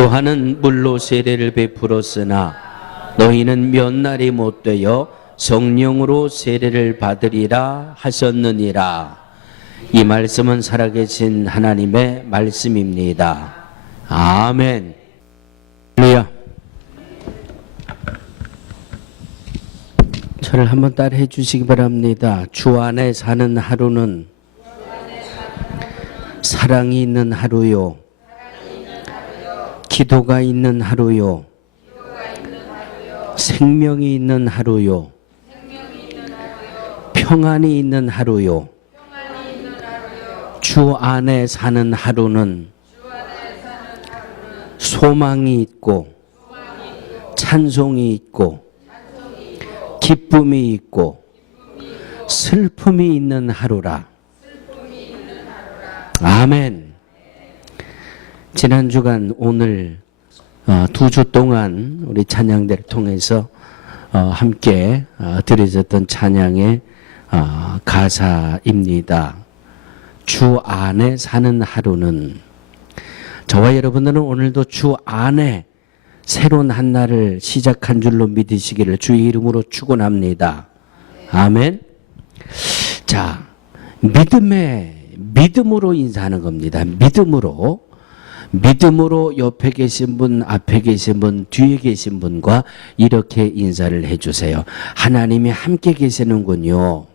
요한은 물로 세례를 베풀었으나 너희는 몇 날이 못 되어 성령으로 세례를 받으리라 하셨느니라. 이 말씀은 살아계신 하나님의 말씀입니다. 아멘. 할렐루야. 저를 한번 따라해 주시기 바랍니다. 주 안에 사는 하루는 사랑이 있는 하루요, 기도가 있는 하루요, 생명이 있는 하루요, 평안이 있는 하루요. 주 안에 사는 하루는 소망이 있고 찬송이 있고 기쁨이 있고 슬픔이 있는 하루라. 아멘. 지난 주간 오늘 두 주 동안 우리 찬양대를 통해서 함께 드려졌던 찬양의 가사입니다. 주 안에 사는 하루는, 저와 여러분들은 오늘도 주 안에 새로운 한 날을 시작한 줄로 믿으시기를 주의 이름으로 축원합니다. 아멘. 자, 믿음으로 인사하는 겁니다. 믿음으로 옆에 계신 분, 앞에 계신 분, 뒤에 계신 분과 이렇게 인사를 해주세요. 하나님이 함께 계시는군요.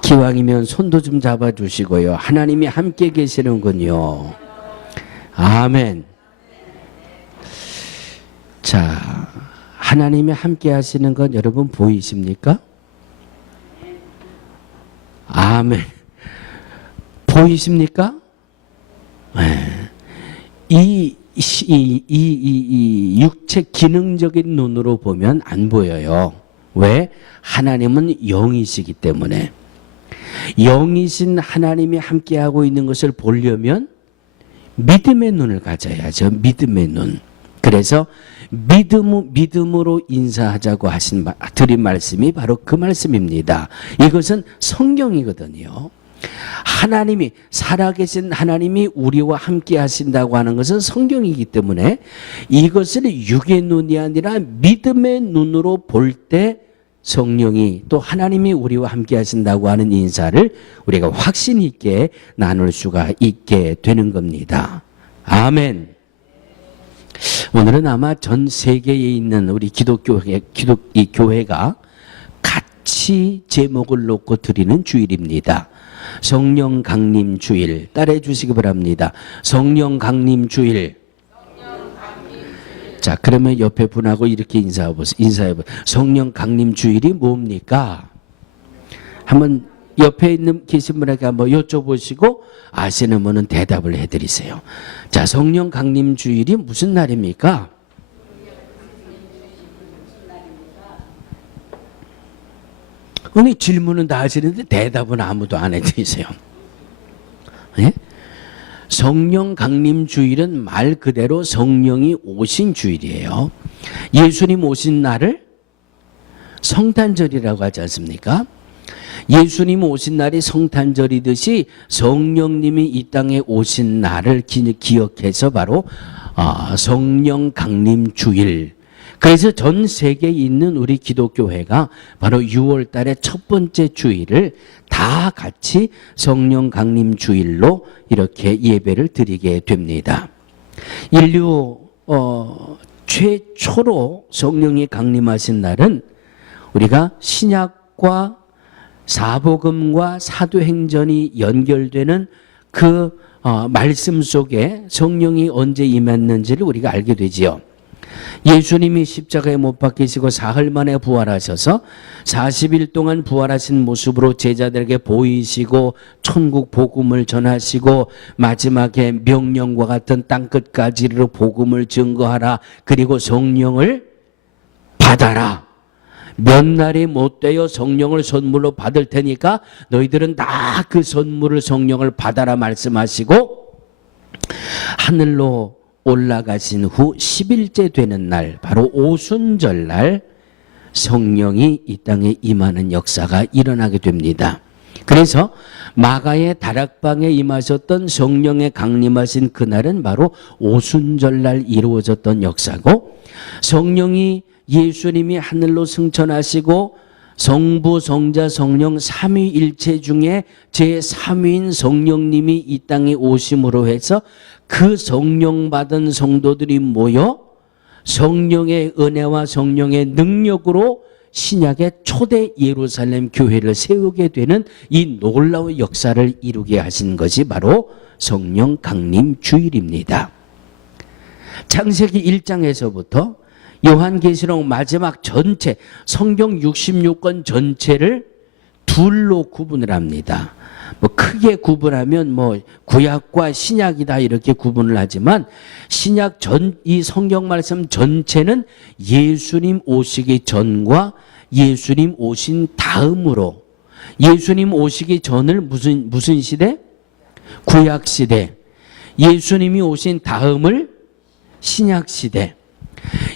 기왕이면 손도 좀 잡아주시고요. 하나님이 함께 계시는군요. 아멘. 자, 하나님이 함께 하시는 건 여러분 보이십니까? 아멘. 보이십니까? 이 육체 기능적인 눈으로 보면 안 보여요. 왜? 하나님은 영이시기 때문에. 영이신 하나님이 함께하고 있는 것을 보려면 믿음의 눈을 가져야죠. 믿음의 눈. 그래서 믿음으로 인사하자고 드린 말씀이 바로 그 말씀입니다. 이것은 성경이거든요. 하나님이, 살아계신 하나님이 우리와 함께 하신다고 하는 것은 성경이기 때문에 이것을 육의 눈이 아니라 믿음의 눈으로 볼 때 성령이, 또 하나님이 우리와 함께 하신다고 하는 인사를 우리가 확신 있게 나눌 수가 있게 되는 겁니다. 아멘. 오늘은 아마 전 세계에 있는 우리 이 교회가 같이 제목을 놓고 드리는 주일입니다. 성령 강림 주일. 따라해 주시기 바랍니다. 성령 강림 주일. 자, 그러면 옆에 분하고 이렇게 인사해 보세요. 성령 강림 주일이 뭡니까? 한번 옆에 계신 분에게 한번 여쭤보시고 아시는 분은 대답을 해드리세요. 자, 성령 강림 주일이 무슨 날입니까? 오늘 질문은 다 하시는데 대답은 아무도 안 해드리세요. 예? 성령 강림 주일은 말 그대로 성령이 오신 주일이에요. 예수님 오신 날을 성탄절이라고 하지 않습니까? 예수님 오신 날이 성탄절이듯이 성령님이 이 땅에 오신 날을 기억해서 바로 성령 강림 주일. 그래서 전 세계에 있는 우리 기독교회가 바로 6월 달에 첫 번째 주일을 다 같이 성령 강림 주일로 이렇게 예배를 드리게 됩니다. 인류 최초로 성령이 강림하신 날은 우리가 신약과 사복음과 사도행전이 연결되는 그 말씀 속에 성령이 언제 임했는지를 우리가 알게 되지요. 예수님이 십자가에 못 박히시고 사흘 만에 부활하셔서 40일 동안 부활하신 모습으로 제자들에게 보이시고 천국 복음을 전하시고 마지막에 명령과 같은 땅끝까지 이르러 복음을 증거하라. 그리고 성령을 받아라. 몇 날이 못 되어 성령을 선물로 받을 테니까 너희들은 다 그 선물을 성령을 받아라 말씀하시고 하늘로 올라가신 후 10일째 되는 날, 바로 오순절 날 성령이 이 땅에 임하는 역사가 일어나게 됩니다. 그래서 마가의 다락방에 임하셨던 성령의 강림하신 그날은 바로 오순절날 이루어졌던 역사고, 성령이 예수님이 하늘로 승천하시고 성부, 성자, 성령 삼위일체 중에 제3위인 성령님이 이 땅에 오심으로 해서 그 성령 받은 성도들이 모여 성령의 은혜와 성령의 능력으로 신약의 초대 예루살렘 교회를 세우게 되는 이 놀라운 역사를 이루게 하신 것이 바로 성령 강림 주일입니다. 창세기 1장에서부터 요한계시록 마지막 전체, 성경 66권 전체를 둘로 구분을 합니다. 뭐 크게 구분하면 뭐 구약과 신약이다 이렇게 구분을 하지만, 신약 이 성경 말씀 전체는 예수님 오시기 전과 예수님 오신 다음으로, 예수님 오시기 전을 무슨 시대? 구약 시대. 예수님이 오신 다음을 신약 시대.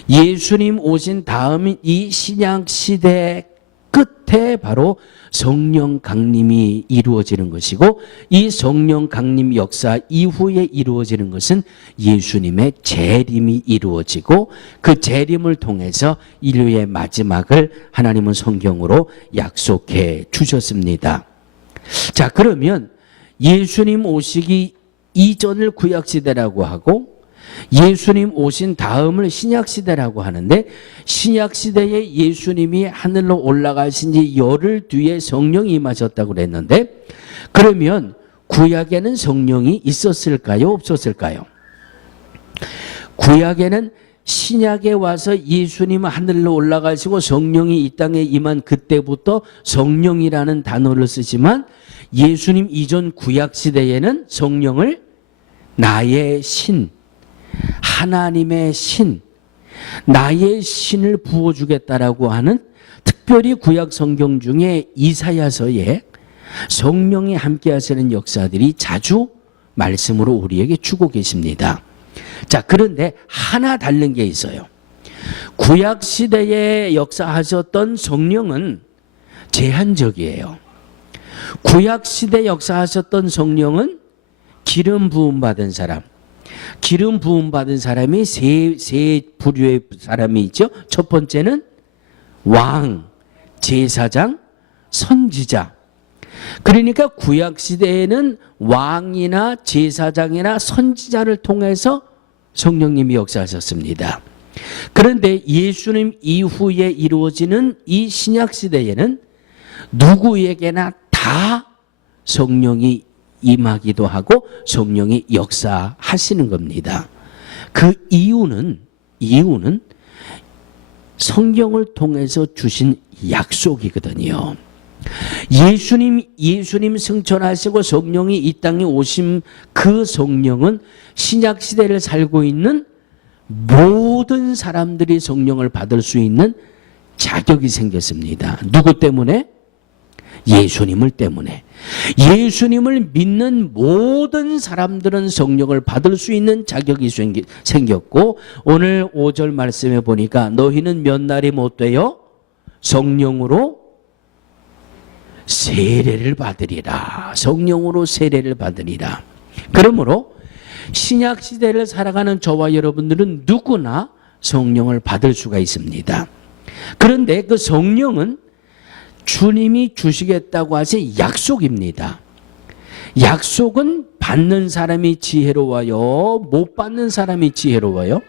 예수님 오신 다음 이 신약 시대 끝에 바로 성령 강림이 이루어지는 것이고, 이 성령 강림 역사 이후에 이루어지는 것은 예수님의 재림이 이루어지고, 그 재림을 통해서 인류의 마지막을 하나님은 성경으로 약속해 주셨습니다. 자, 그러면 예수님 오시기 이전을 구약시대라고 하고 예수님 오신 다음을 신약시대라고 하는데, 신약시대에 예수님이 하늘로 올라가신 지 열흘 뒤에 성령이 임하셨다고 그랬는데, 그러면 구약에는 성령이 있었을까요? 없었을까요? 구약에는 신약에 와서 예수님은 하늘로 올라가시고 성령이 이 땅에 임한 그때부터 성령이라는 단어를 쓰지만, 예수님 이전 구약시대에는 성령을 나의 신, 하나님의 신, 나의 신을 부어주겠다라고 하는, 특별히 구약 성경 중에 이사야서에 성령이 함께 하시는 역사들이 자주 말씀으로 우리에게 주고 계십니다. 자, 그런데 하나 다른 게 있어요. 구약 시대에 역사하셨던 성령은 제한적이에요. 구약 시대 역사하셨던 성령은 기름 부음 받은 사람, 기름 부음 받은 사람이 세 부류의 사람이 있죠. 첫 번째는 왕, 제사장, 선지자. 그러니까 구약 시대에는 왕이나 제사장이나 선지자를 통해서 성령님이 역사하셨습니다. 그런데 예수님 이후에 이루어지는 이 신약 시대에는 누구에게나 다 성령이 임하기도 하고 성령이 역사하시는 겁니다. 그 이유는 성경을 통해서 주신 약속이거든요. 예수님 승천하시고 성령이 이 땅에 오신 그 성령은 신약 시대를 살고 있는 모든 사람들이 성령을 받을 수 있는 자격이 생겼습니다. 누구 때문에? 예수님을 때문에. 예수님을 믿는 모든 사람들은 성령을 받을 수 있는 자격이 생겼고, 오늘 5절 말씀에 보니까 너희는 몇 날이 못 되어 성령으로 세례를 받으리라. 성령으로 세례를 받으리라. 그러므로 신약 시대를 살아가는 저와 여러분들은 누구나 성령을 받을 수가 있습니다. 그런데 그 성령은 주님이 주시겠다고 하신 약속입니다. 약속은 받는 사람이 지혜로워요? 못 받는 사람이 지혜로워요?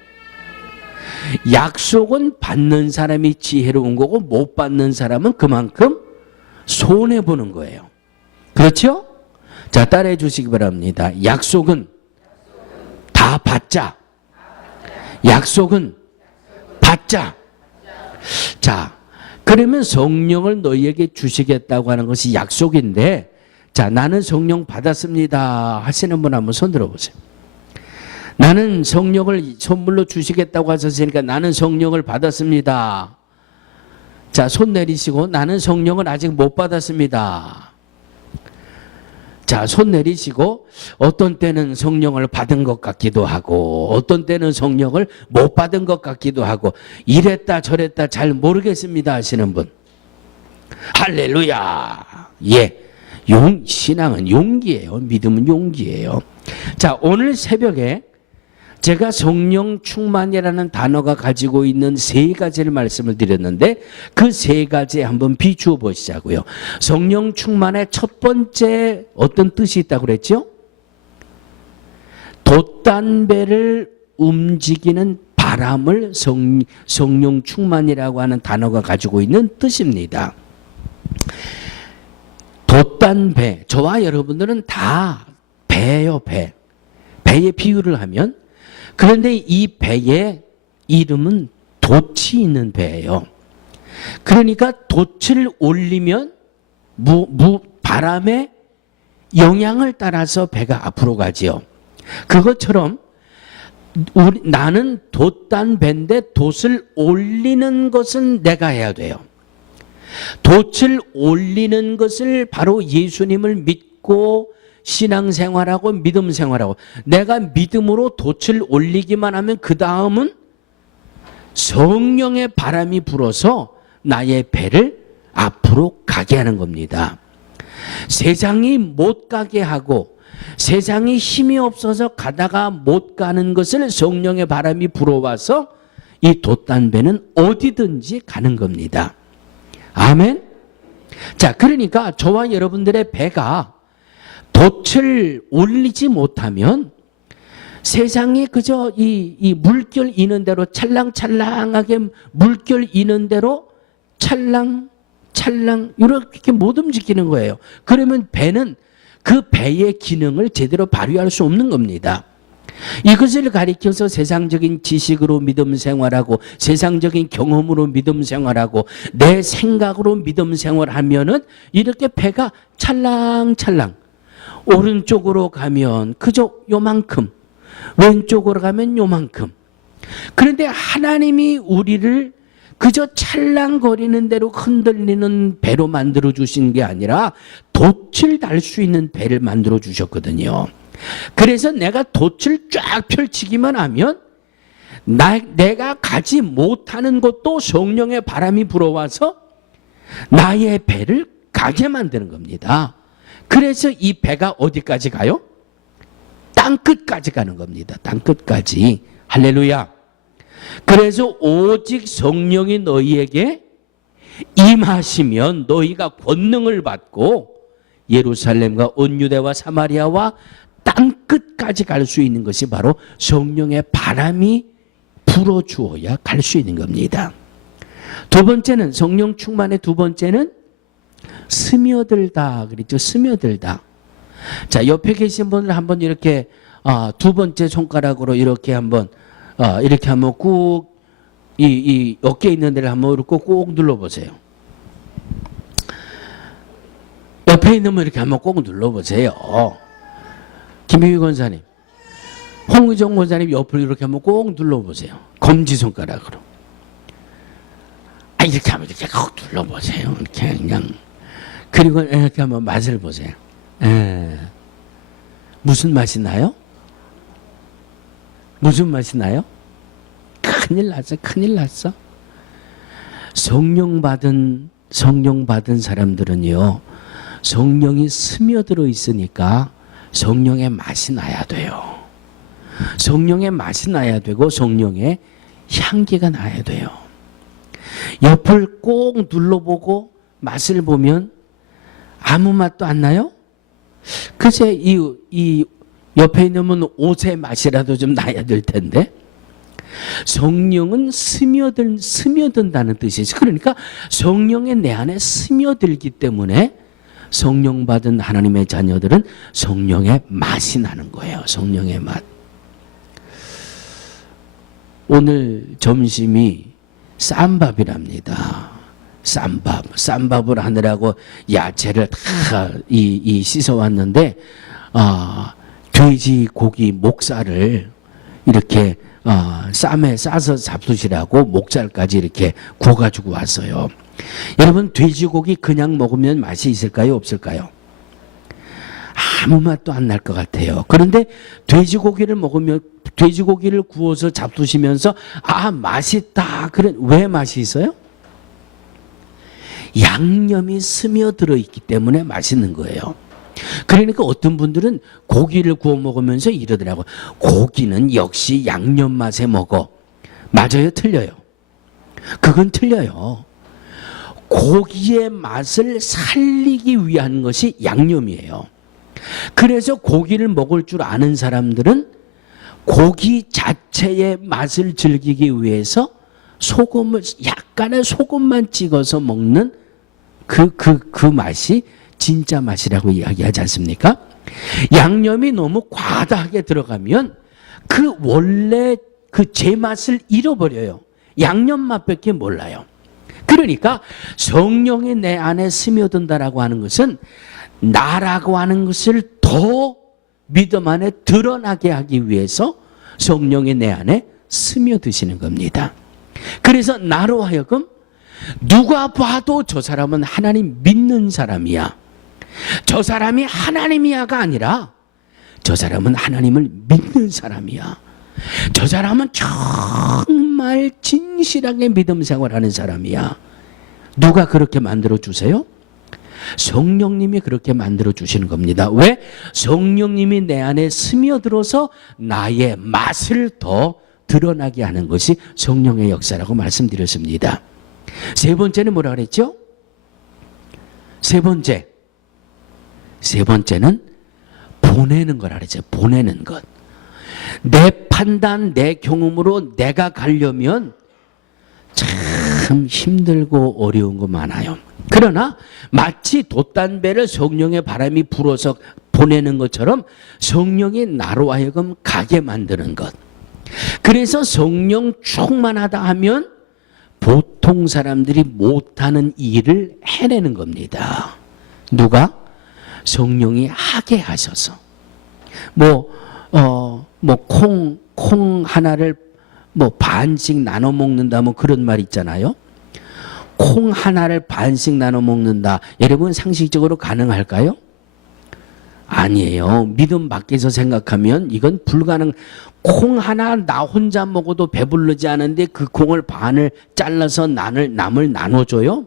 약속은 받는 사람이 지혜로운 거고, 못 받는 사람은 그만큼 손해보는 거예요. 그렇죠? 자, 따라해 주시기 바랍니다. 약속은 다 받자. 약속은 받자. 자, 그러면 성령을 너희에게 주시겠다고 하는 것이 약속인데, 자, 나는 성령 받았습니다 하시는 분 한번 손 들어보세요. 나는 성령을 선물로 주시겠다고 하셨으니까 나는 성령을 받았습니다. 자, 손 내리시고 나는 성령을 아직 못 받았습니다. 자, 손 내리시고 어떤 때는 성령을 받은 것 같기도 하고 어떤 때는 성령을 못 받은 것 같기도 하고 이랬다 저랬다 잘 모르겠습니다 하시는 분. 할렐루야. 예. 신앙은 용기예요. 믿음은 용기예요. 자, 오늘 새벽에 제가 성령 충만이라는 단어가 가지고 있는 세 가지를 말씀을 드렸는데 그 세 가지에 한번 비추어 보시자고요. 성령 충만의 첫 번째 어떤 뜻이 있다고 그랬죠? 돛단배를 움직이는 바람을 성령 충만이라고 하는 단어가 가지고 있는 뜻입니다. 돛단배, 저와 여러분들은 다 배예요, 배. 배의 비유를 하면, 그런데 이 배의 이름은 돛이 있는 배예요. 그러니까 돛을 올리면 바람의 영향을 따라서 배가 앞으로 가지요. 그것처럼 나는 돛단배인데 돛을 올리는 것은 내가 해야 돼요. 돛을 올리는 것을 바로 예수님을 믿고 신앙생활하고 믿음생활하고, 내가 믿음으로 돛을 올리기만 하면 그 다음은 성령의 바람이 불어서 나의 배를 앞으로 가게 하는 겁니다. 세상이 못 가게 하고 세상이 힘이 없어서 가다가 못 가는 것을 성령의 바람이 불어와서 이 돛단배는 어디든지 가는 겁니다. 아멘. 자, 그러니까 저와 여러분들의 배가 돛을 올리지 못하면 세상이 그저 이 물결 이는 대로 찰랑찰랑하게 물결 이는 대로 찰랑찰랑 이렇게 못 움직이는 거예요. 그러면 배는 그 배의 기능을 제대로 발휘할 수 없는 겁니다. 이것을 가리켜서 세상적인 지식으로 믿음 생활하고 세상적인 경험으로 믿음 생활하고 내 생각으로 믿음 생활하면은 이렇게 배가 찰랑찰랑 오른쪽으로 가면 그저 요만큼, 왼쪽으로 가면 요만큼. 그런데 하나님이 우리를 그저 찰랑거리는 대로 흔들리는 배로 만들어 주신 게 아니라 돛을 달 수 있는 배를 만들어 주셨거든요. 그래서 내가 돛을 쫙 펼치기만 하면 내가 가지 못하는 곳도 성령의 바람이 불어와서 나의 배를 가게 만드는 겁니다. 그래서 이 배가 어디까지 가요? 땅끝까지 가는 겁니다. 땅끝까지. 할렐루야. 그래서 오직 성령이 너희에게 임하시면 너희가 권능을 받고 예루살렘과 온 유대와 사마리아와 땅끝까지 갈 수 있는 것이 바로 성령의 바람이 불어주어야 갈 수 있는 겁니다. 두 번째는, 성령 충만의 두 번째는 스며들다 그랬죠. 스며들다. 자, 옆에 계신 분을 한번 이렇게 두 번째 손가락으로 이렇게 한번 꾹 이 어깨에 있는 데를 한번 꼭 눌러보세요. 옆에 있는 분 이렇게 한번 꼭 눌러보세요. 김희휘 권사님, 홍의정 권사님 옆을 이렇게 한번 꼭 눌러보세요. 검지손가락으로. 이렇게 하면 이렇게 꼭 눌러보세요. 이렇게 그냥. 그리고 이렇게 한번 맛을 보세요. 무슨 맛이 나요? 무슨 맛이 나요? 큰일 났어, 큰일 났어. 성령 받은 사람들은요, 성령이 스며들어 있으니까 성령의 맛이 나야 돼요. 성령의 맛이 나야 되고 성령의 향기가 나야 돼요. 옆을 꼭 눌러보고 맛을 보면 아무 맛도 안 나요? 글쎄 이 옆에 있는 분 옷의 맛이라도 좀 나야 될 텐데. 성령은 스며든다는 뜻이죠. 그러니까 성령의 내 안에 스며들기 때문에 성령 받은 하나님의 자녀들은 성령의 맛이 나는 거예요. 성령의 맛. 오늘 점심이 쌈밥이랍니다. 쌈밥을 하느라고 야채를 다 씻어왔는데 돼지고기 목살을 이렇게 쌈에 싸서 잡수시라고 목살까지 이렇게 구워가지고 왔어요. 여러분, 돼지고기 그냥 먹으면 맛이 있을까요? 없을까요? 아무 맛도 안 날 것 같아요. 그런데 돼지고기를 먹으면, 돼지고기를 구워서 잡수시면서 맛있다. 왜 맛이 있어요? 양념이 스며들어 있기 때문에 맛있는 거예요. 그러니까 어떤 분들은 고기를 구워 먹으면서 이러더라고요. 고기는 역시 양념 맛에 먹어. 맞아요? 틀려요? 그건 틀려요. 고기의 맛을 살리기 위한 것이 양념이에요. 그래서 고기를 먹을 줄 아는 사람들은 고기 자체의 맛을 즐기기 위해서 소금을, 약간의 소금만 찍어서 먹는 그 맛이 진짜 맛이라고 이야기하지 않습니까? 양념이 너무 과다하게 들어가면 그 원래 그 제맛을 잃어버려요. 양념 맛밖에 몰라요. 그러니까 성령이 내 안에 스며든다라고 하는 것은 나라고 하는 것을 더 믿음 안에 드러나게 하기 위해서 성령이 내 안에 스며드시는 겁니다. 그래서 나로 하여금 누가 봐도 저 사람은 하나님 믿는 사람이야, 저 사람이 하나님이야가 아니라 저 사람은 하나님을 믿는 사람이야, 저 사람은 정말 진실하게 믿음 생활하는 사람이야. 누가 그렇게 만들어 주세요? 성령님이 그렇게 만들어 주시는 겁니다. 왜? 성령님이 내 안에 스며들어서 나의 맛을 더 드러나게 하는 것이 성령의 역사라고 말씀드렸습니다. 세 번째는 뭐라 그랬죠? 세 번째는 보내는 거라 그랬죠. 보내는 것. 내 판단, 내 경험으로 내가 가려면 참 힘들고 어려운 거 많아요. 그러나 마치 돛단배를 성령의 바람이 불어서 보내는 것처럼 성령이 나로 하여금 가게 만드는 것. 그래서 성령 충만하다 하면 보통 사람들이 못하는 일을 해내는 겁니다. 누가? 성령이 하게 하셔서. 콩 하나를 반씩 나눠 먹는다, 그런 말 있잖아요. 콩 하나를 반씩 나눠 먹는다. 여러분 상식적으로 가능할까요? 아니에요. 믿음 밖에서 생각하면 이건 불가능. 콩 하나 나 혼자 먹어도 배부르지 않은데 그 콩을 반을 잘라서 남을 나눠줘요?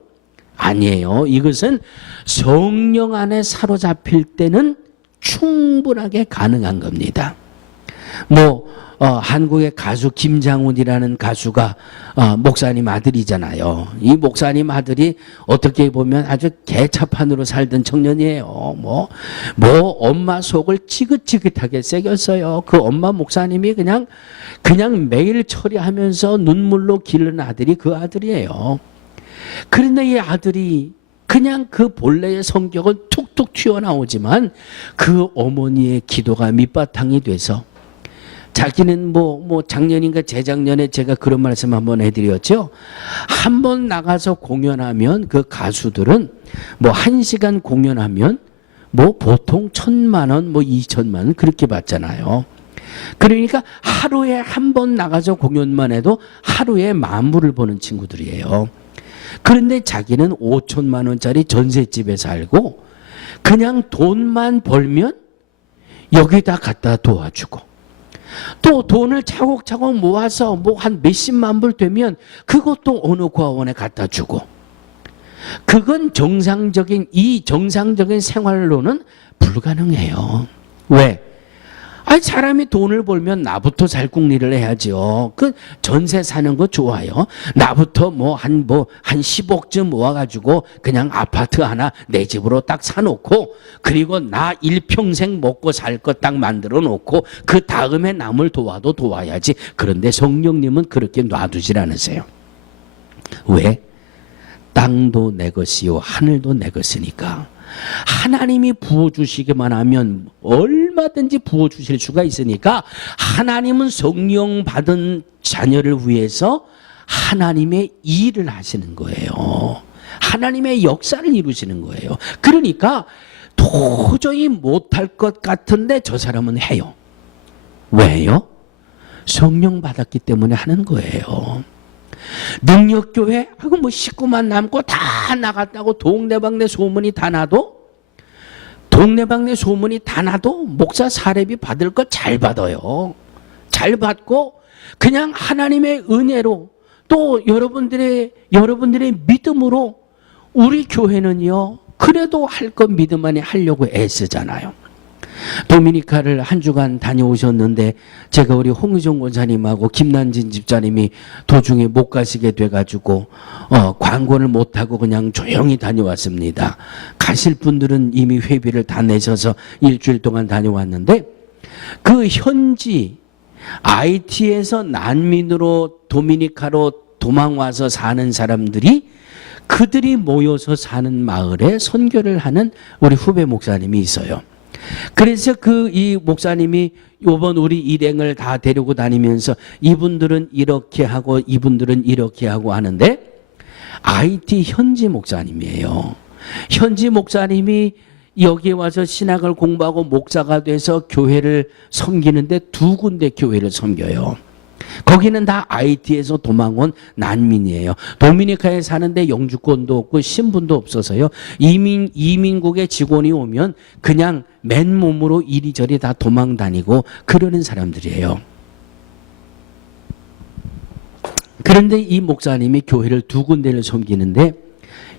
아니에요. 이것은 성령 안에 사로잡힐 때는 충분하게 가능한 겁니다. 한국의 가수 김장훈이라는 가수가 목사님 아들이잖아요. 이 목사님 아들이 어떻게 보면 아주 개차판으로 살던 청년이에요. 엄마 속을 지긋지긋하게 새겼어요. 그 엄마 목사님이 그냥 매일 처리하면서 눈물로 기른 아들이 그 아들이에요. 그런데 이 아들이 그냥 그 본래의 성격은 툭툭 튀어나오지만 그 어머니의 기도가 밑바탕이 돼서 자기는 작년인가 재작년에 제가 그런 말씀 한번 해드렸죠. 한번 나가서 공연하면 그 가수들은 1시간 공연하면 보통 1,000만 원, 2천만 원 그렇게 받잖아요. 그러니까 하루에 한 번 나가서 공연만 해도 하루에 10,000불을 버는 친구들이에요. 그런데 자기는 5천만 원짜리 전셋집에 살고 그냥 돈만 벌면 여기다 갖다 도와주고 또 돈을 차곡차곡 모아서 한 몇십만 불 되면 그것도 어느 고아원에 갖다 주고, 그건 정상적인 생활로는 불가능해요. 왜? 사람이 돈을 벌면 나부터 살궁리를 해야죠. 그 전세 사는 거 좋아요. 나부터 한 10억쯤 모아가지고 그냥 아파트 하나 내 집으로 딱 사놓고, 그리고 나 일평생 먹고 살 것 딱 만들어 놓고 그 다음에 남을 도와야지. 그런데 성령님은 그렇게 놔두질 않으세요. 왜? 땅도 내 것이요 하늘도 내 것이니까. 하나님이 부어주시기만 하면 얼마든지 부어주실 수가 있으니까 하나님은 성령 받은 자녀를 위해서 하나님의 일을 하시는 거예요. 하나님의 역사를 이루시는 거예요. 그러니까 도저히 못할 것 같은데 저 사람은 해요. 왜요? 성령 받았기 때문에 하는 거예요. 능력교회 식구만 남고 다 나갔다고 동네방네 소문이 다 나도 목사 사례비 받을 거 잘 받아요. 잘 받고 그냥 하나님의 은혜로 또 여러분들의 믿음으로 우리 교회는요, 그래도 할 것 믿음만이 하려고 애쓰잖아요. 도미니카를 한 주간 다녀오셨는데 제가 우리 홍의종 권사님하고 김난진 집사님이 도중에 못 가시게 돼가지고 광고를 못하고 그냥 조용히 다녀왔습니다. 가실 분들은 이미 회비를 다 내셔서 일주일 동안 다녀왔는데 그 현지 IT에서 난민으로 도미니카로 도망와서 사는 사람들이 그들이 모여서 사는 마을에 선교를 하는 우리 후배 목사님이 있어요. 그래서 이 목사님이 요번 우리 일행을 다 데리고 다니면서 이분들은 이렇게 하고 이분들은 이렇게 하고 하는데 IT 현지 목사님이에요. 현지 목사님이 여기에 와서 신학을 공부하고 목사가 돼서 교회를 섬기는데 2군데 교회를 섬겨요. 거기는 다 IT에서 도망온 난민이에요. 도미니카에 사는데 영주권도 없고 신분도 없어서요. 이민국의 직원이 오면 그냥 맨몸으로 이리저리 다 도망 다니고 그러는 사람들이에요. 그런데 이 목사님이 교회를 2군데를 섬기는데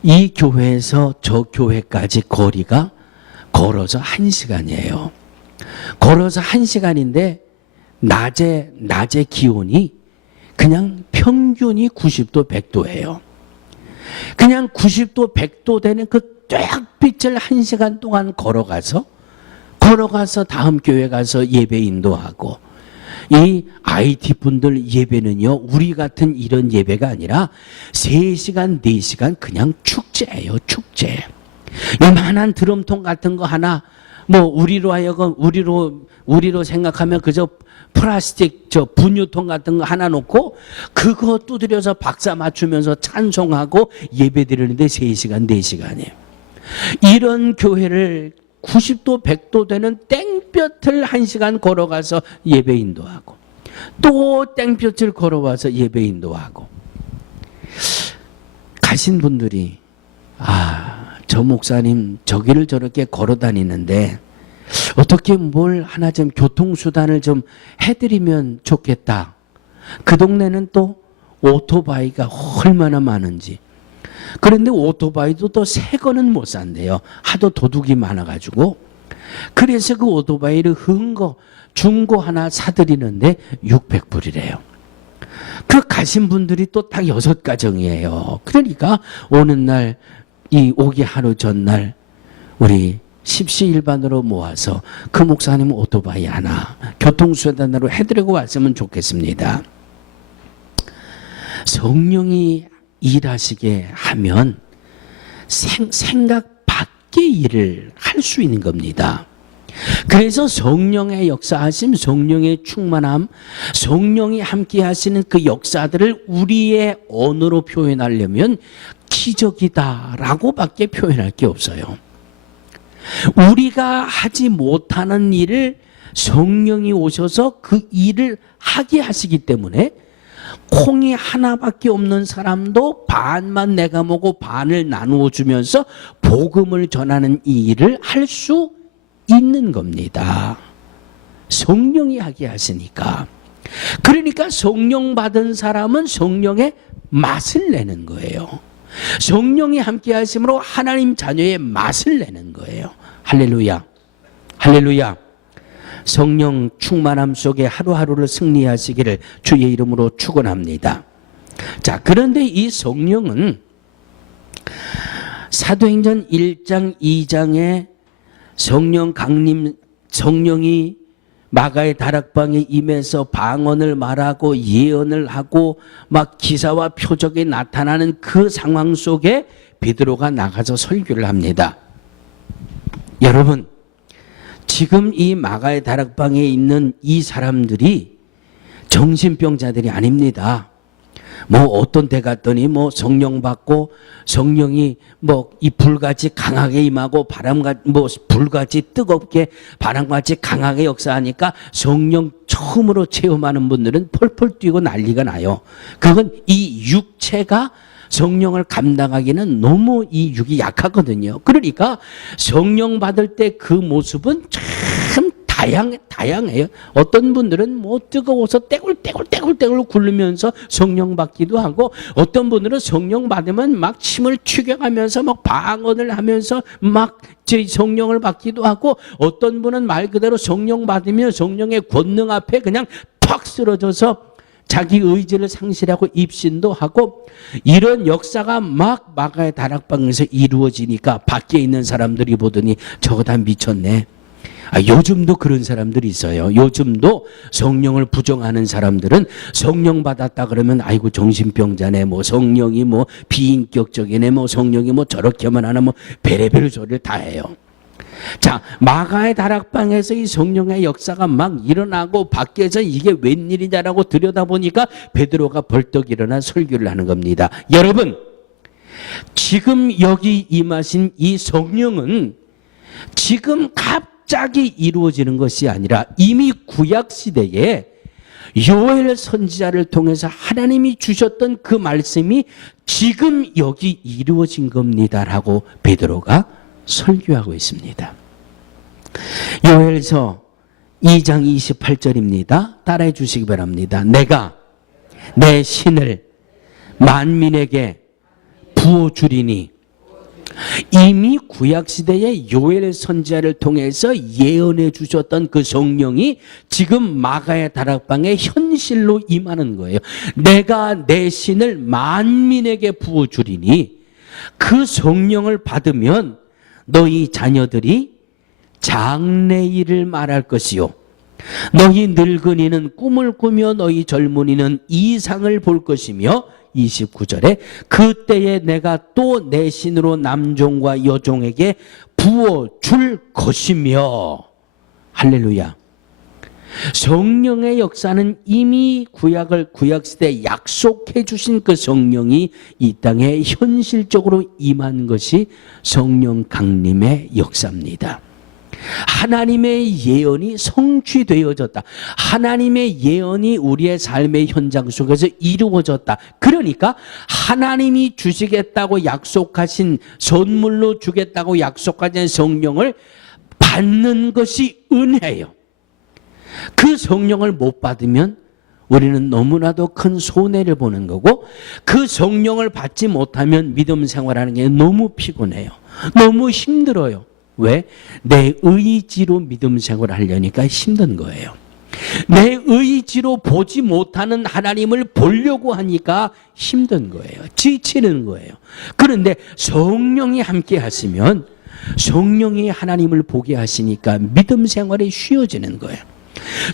이 교회에서 저 교회까지 거리가 걸어서 1시간이에요. 걸어서 1시간인데 낮에 기온이 그냥 평균이 90도 100도예요. 그냥 90도 100도 되는 그 쫙빛을 1시간 동안 걸어가서 다음 교회 가서 예배 인도하고 이 IT 분들 예배는요 우리 같은 이런 예배가 아니라 3시간 4시간 그냥 축제예요. 축제. 요만한 드럼통 같은 거 하나 뭐 우리로 하여금 우리로 생각하면 그저 플라스틱 분유통 같은 거 하나 놓고 그거 두드려서 박자 맞추면서 찬송하고 예배 드리는데 3시간 4시간이에요. 이런 교회를 90도 100도 되는 땡볕을 1시간 걸어가서 예배 인도하고 또 땡볕을 걸어와서 예배 인도하고 가신 분들이 저 목사님 저기를 저렇게 걸어 다니는데 어떻게 뭘 하나 좀 교통수단을 좀 해드리면 좋겠다. 그 동네는 또 오토바이가 얼마나 많은지. 그런데 오토바이도 또 새 거는 못 산대요. 하도 도둑이 많아가지고. 그래서 그 오토바이를 중고 하나 사드리는데 600불이래요. 그 가신 분들이 또 딱 6가정이에요. 그러니까 오는 날, 오기 하루 전날 우리 십시일반으로 모아서 그 목사님 오토바이 하나 교통수단으로 해드리고 왔으면 좋겠습니다. 성령이 일하시게 하면 생각 밖의 일을 할 수 있는 겁니다. 그래서 성령의 역사하심, 성령의 충만함, 성령이 함께 하시는 그 역사들을 우리의 언어로 표현하려면 기적이다라고 밖에 표현할 게 없어요. 우리가 하지 못하는 일을 성령이 오셔서 그 일을 하게 하시기 때문에 콩이 하나밖에 없는 사람도 반만 내가 먹고 반을 나누어 주면서 복음을 전하는 이 일을 할 수 있는 겁니다. 성령이 하게 하시니까. 그러니까 성령 받은 사람은 성령의 맛을 내는 거예요. 성령이 함께 하심으로 하나님 자녀의 맛을 내는 거예요. 할렐루야. 할렐루야. 성령 충만함 속에 하루하루를 승리하시기를 주의 이름으로 축원합니다. 자, 그런데 이 성령은 사도행전 1장 2장에 성령이 마가의 다락방에 임해서 방언을 말하고 예언을 하고 막 기사와 표적이 나타나는 그 상황 속에 베드로가 나가서 설교를 합니다. 여러분, 지금 이 마가의 다락방에 있는 이 사람들이 정신병자들이 아닙니다. 뭐 어떤 데 갔더니 뭐 성령 받고 성령이 뭐 이 불같이 강하게 임하고 불같이 뜨겁게 바람같이 강하게 역사하니까 성령 처음으로 체험하는 분들은 펄펄 뛰고 난리가 나요. 그건 이 육체가 성령을 감당하기는 너무 이 육이 약하거든요. 그러니까 성령 받을 때 그 모습은 참 다양해요. 어떤 분들은 뭐 뜨거워서 떼굴떼굴 굴르면서 성령 받기도 하고, 어떤 분들은 성령 받으면 막 침을 튀겨가면서 막 방언을 하면서 막 성령을 받기도 하고, 어떤 분은 말 그대로 성령 받으면 성령의 권능 앞에 그냥 턱 쓰러져서 자기 의지를 상실하고 입신도 하고, 이런 역사가 막 마가의 다락방에서 이루어지니까 밖에 있는 사람들이 보더니 저거 다 미쳤네. 요즘도 그런 사람들이 있어요. 요즘도 성령을 부정하는 사람들은 성령 받았다 그러면 아이고 정신병자네, 뭐 성령이 뭐 비인격적이네, 뭐 성령이 뭐 저렇게만 하나, 뭐 베레베르 소리를 다 해요. 자, 마가의 다락방에서 이 성령의 역사가 막 일어나고 밖에서 이게 웬일이냐라고 들여다보니까 베드로가 벌떡 일어나 설교를 하는 겁니다. 여러분, 지금 여기 임하신 이 성령은 지금 갑자기 이루어지는 것이 아니라 이미 구약 시대에 요엘 선지자를 통해서 하나님이 주셨던 그 말씀이 지금 여기 이루어진 겁니다라고 베드로가 설교하고 있습니다. 요엘서 2장 28절입니다. 따라해 주시기 바랍니다. 내가 내 신을 만민에게 부어주리니. 이미 구약시대의 요엘 선지자를 통해서 예언해 주셨던 그 성령이 지금 마가의 다락방에 현실로 임하는 거예요. 내가 내 신을 만민에게 부어주리니 그 성령을 받으면 너희 자녀들이 장래일을 말할 것이요, 너희 늙은이는 꿈을 꾸며 너희 젊은이는 이상을 볼 것이며, 29절에 그때에 내가 또 내 신으로 남종과 여종에게 부어줄 것이며. 할렐루야. 성령의 역사는 이미 구약시대에 약속해 주신 그 성령이 이 땅에 현실적으로 임한 것이 성령 강림의 역사입니다. 하나님의 예언이 성취되어졌다. 하나님의 예언이 우리의 삶의 현장 속에서 이루어졌다. 그러니까 하나님이 주시겠다고 약속하신, 선물로 주겠다고 약속하신 성령을 받는 것이 은혜예요. 그 성령을 못 받으면 우리는 너무나도 큰 손해를 보는 거고, 그 성령을 받지 못하면 믿음 생활하는 게 너무 피곤해요. 너무 힘들어요. 왜? 내 의지로 믿음 생활을 하려니까 힘든 거예요. 내 의지로 보지 못하는 하나님을 보려고 하니까 힘든 거예요. 지치는 거예요. 그런데 성령이 함께 하시면, 성령이 하나님을 보게 하시니까 믿음 생활이 쉬워지는 거예요.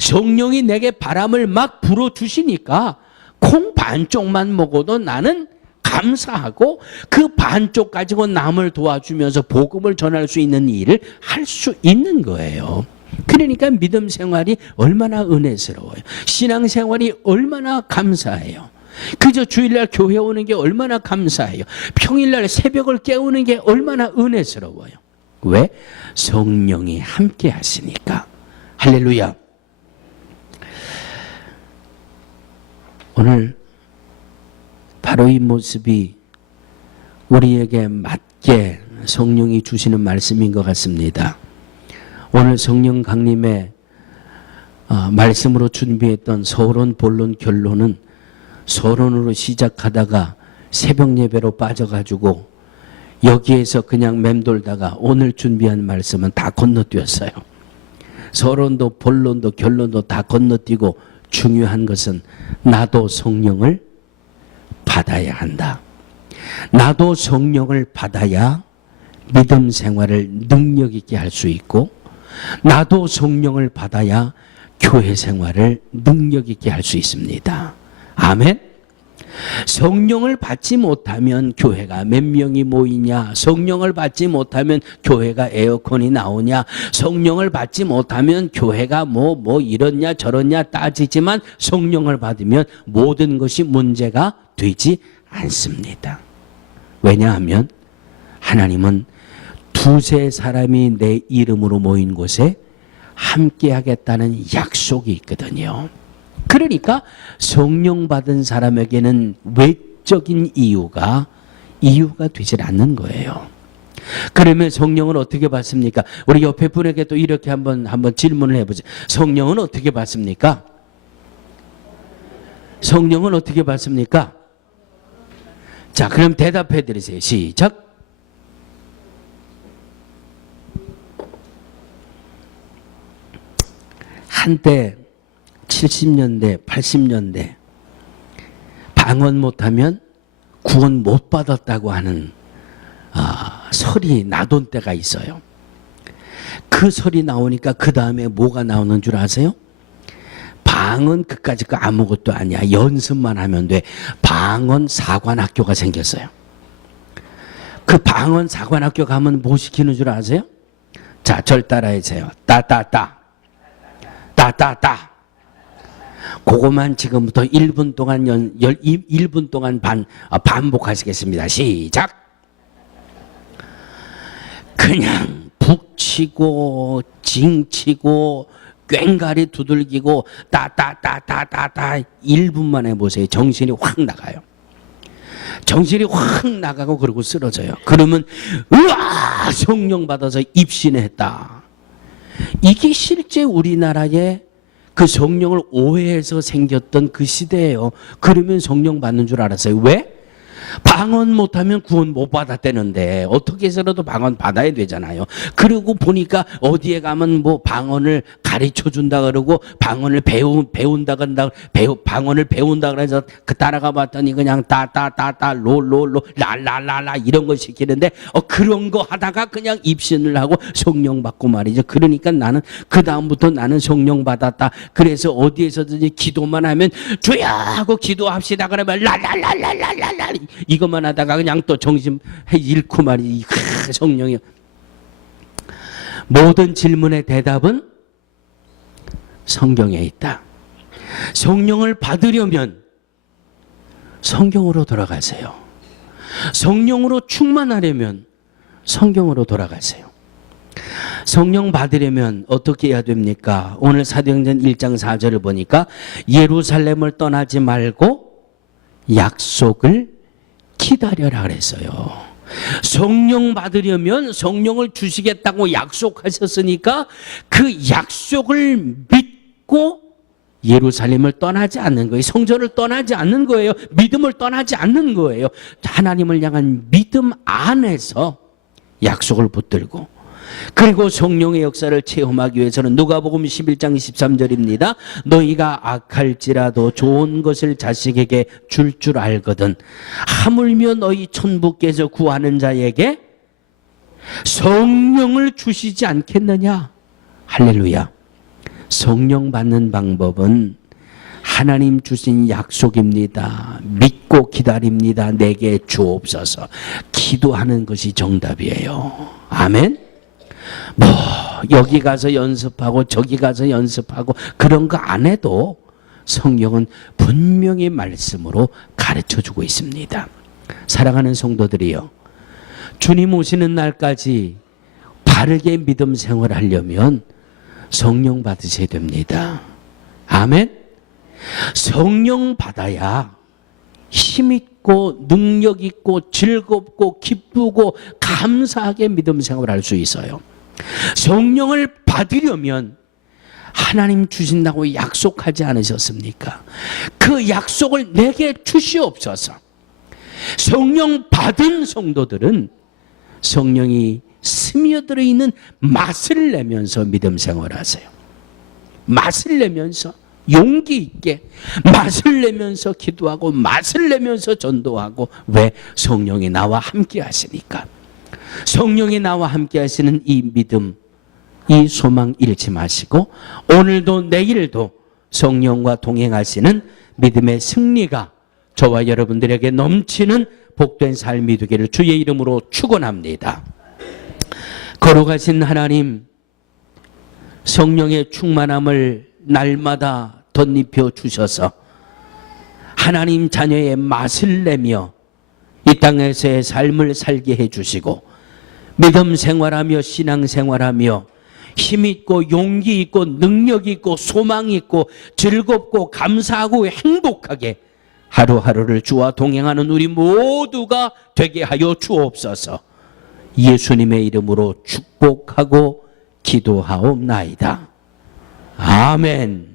성령이 내게 바람을 막 불어주시니까 콩 반쪽만 먹어도 나는 감사하고 그 반쪽 가지고 남을 도와주면서 복음을 전할 수 있는 일을 할 수 있는 거예요. 그러니까 믿음 생활이 얼마나 은혜스러워요. 신앙 생활이 얼마나 감사해요. 그저 주일날 교회 오는 게 얼마나 감사해요. 평일날 새벽을 깨우는 게 얼마나 은혜스러워요. 왜? 성령이 함께 하시니까. 할렐루야. 오늘 바로 이 모습이 우리에게 맞게 성령이 주시는 말씀인 것 같습니다. 오늘 성령 강림의 말씀으로 준비했던 서론, 본론, 결론은 서론으로 시작하다가 새벽 예배로 빠져가지고 여기에서 그냥 맴돌다가 오늘 준비한 말씀은 다 건너뛰었어요. 서론도 본론도 결론도 다 건너뛰고 중요한 것은 나도 성령을 받아야 한다. 나도 성령을 받아야 믿음 생활을 능력 있게 할 수 있고, 나도 성령을 받아야 교회 생활을 능력 있게 할 수 있습니다. 아멘. 성령을 받지 못하면 교회가 몇 명이 모이냐, 성령을 받지 못하면 교회가 에어컨이 나오냐, 성령을 받지 못하면 교회가 뭐 이렇냐 저렇냐 따지지만 성령을 받으면 모든 것이 문제가 되지 않습니다. 왜냐하면 하나님은 두세 사람이 내 이름으로 모인 곳에 함께 하겠다는 약속이 있거든요. 그러니까 성령 받은 사람에게는 외적인 이유가 되질 않는 거예요. 그러면 성령을 어떻게 받습니까? 우리 옆에 분에게 또 이렇게 한번 질문을 해보죠. 성령은 어떻게 받습니까? 성령은 어떻게 받습니까? 자, 그럼 대답해 드리세요. 시작. 한때 70년대, 80년대 방언 못하면 구원 못 받았다고 하는 설이 나돈 때가 있어요. 그 설이 나오니까 그 다음에 뭐가 나오는 줄 아세요? 방언 그까짓 거 아무것도 아니야. 연습만 하면 돼. 방언 사관학교가 생겼어요. 그 방언 사관학교 가면 뭐 시키는 줄 아세요? 자, 절 따라해주세요. 따따따 따따따. 그거만 지금부터 1분 동안 1분 동안 반복하시겠습니다. 시작. 그냥 북치고 징치고 꽹가리 두들기고 따따따따따따 1분만 해보세요. 정신이 확 나가요. 정신이 확 나가고 그러고 쓰러져요. 그러면 우와 성령 받아서 입신했다. 이게 실제 우리나라의 그 성령을 오해해서 생겼던 그 시대예요. 그러면 성령 받는 줄 알았어요. 왜? 방언 못하면 구원 못 받았다는데 어떻게 해서라도 방언 받아야 되잖아요. 그러고 보니까 어디에 가면 뭐 방언을 가르쳐 준다 그러고 방언을 배운다 그런다 방언을 배운다 그래서 그 따라가 봤더니 그냥 따따따따 롤롤로 랄랄랄라 이런 거 시키는데 그런 거 하다가 그냥 입신을 하고 성령 받고 말이죠. 그러니까 나는 그 다음부터 나는 성령 받았다. 그래서 어디에서든지 기도만 하면 주여 하고 기도합시다 그러면 랄랄랄랄랄랄 이것만 하다가 그냥 또 정신 잃고 말이 성령이. 모든 질문의 대답은 성경에 있다. 성령을 받으려면 성경으로 돌아가세요. 성령으로 충만하려면 성경으로 돌아가세요. 성령 받으려면 어떻게 해야 됩니까? 오늘 사도행전 1장 4절을 보니까 예루살렘을 떠나지 말고 약속을 기다려라 그랬어요. 성령 받으려면 성령을 주시겠다고 약속하셨으니까 그 약속을 믿고 예루살렘을 떠나지 않는 거예요. 성전을 떠나지 않는 거예요. 믿음을 떠나지 않는 거예요. 하나님을 향한 믿음 안에서 약속을 붙들고 그리고 성령의 역사를 체험하기 위해서는 누가복음 11장 23절입니다. 너희가 악할지라도 좋은 것을 자식에게 줄 알거든 하물며 너희 천부께서 구하는 자에게 성령을 주시지 않겠느냐. 할렐루야. 성령 받는 방법은 하나님 주신 약속입니다. 믿고 기다립니다. 내게 주옵소서. 기도하는 것이 정답이에요. 아멘. 뭐 여기 가서 연습하고 저기 가서 연습하고 그런 거 안 해도 성경은 분명히 말씀으로 가르쳐주고 있습니다. 사랑하는 성도들이요, 주님 오시는 날까지 바르게 믿음 생활하려면 성령 받으셔야 됩니다. 아멘. 성령 받아야 힘있고 능력있고 즐겁고 기쁘고 감사하게 믿음 생활할 수 있어요. 성령을 받으려면 하나님 주신다고 약속하지 않으셨습니까? 그 약속을 내게 주시옵소서. 성령 받은 성도들은 성령이 스며들어 있는 맛을 내면서 믿음 생활하세요. 맛을 내면서 용기 있게 맛을 내면서 기도하고 맛을 내면서 전도하고. 왜? 성령이 나와 함께 하시니까. 성령이 나와 함께 하시는 이 믿음, 이 소망 잃지 마시고 오늘도 내일도 성령과 동행하시는 믿음의 승리가 저와 여러분들에게 넘치는 복된 삶이 되기를 주의 이름으로 축원합니다. 걸어가신 하나님, 성령의 충만함을 날마다 덧입혀 주셔서 하나님 자녀의 맛을 내며 이 땅에서의 삶을 살게 해주시고 믿음 생활하며 신앙 생활하며 힘있고 용기 있고 능력 있고 소망 있고 즐겁고 감사하고 행복하게 하루하루를 주와 동행하는 우리 모두가 되게 하여 주옵소서. 예수님의 이름으로 축복하고 기도하옵나이다. 아멘.